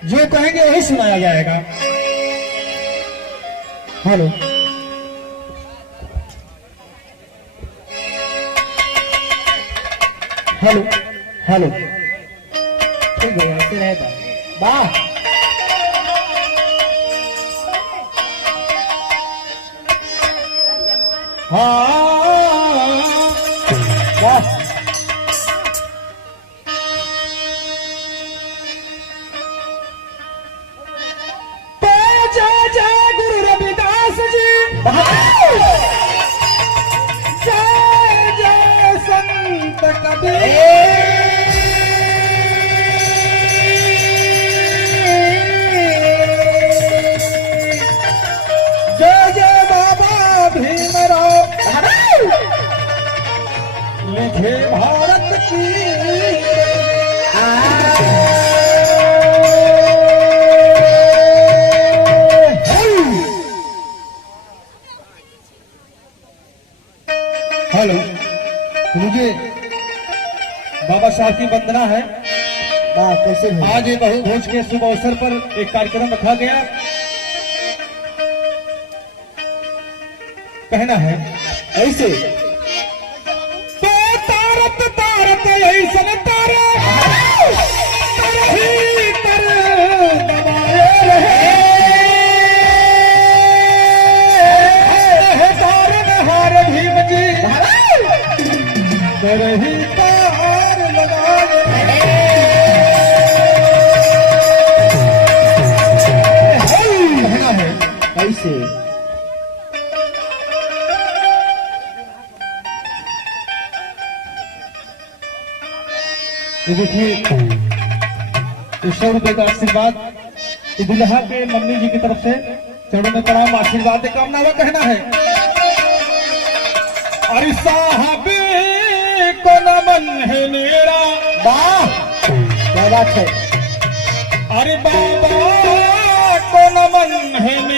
जो कहेंगे वही सुनाया जाएगा। हेलो हेलो हेलो, ठीक है ऐसे रहेगा। वाह हाँ वाह, जय जय गुरु रविदास जी, जय जय संत कबीर, जय जय बाबा भीमराव लिखे भारत की। हेलो, मुझे बाबा साहब की वंदना है। कैसे आज बहु भोज के शुभ अवसर पर एक कार्यक्रम रखा गया। कहना है ऐसे, तो तारत तारत ऐसन तारे तरही तर दबाए रहे, तारन हार भीम जी तरही तार लगाए कहना है ऐसे। ये देखिए, 100 रुपए का आशीर्वाद दुल्हा के मम्मी जी की तरफ से चरणों में प्रणाम, आशीर्वाद कामना हुआ। कहना है अरे साहब को नमन है मेरा, वाह क्या बात है। अरे बाबा को नमन है मेरा,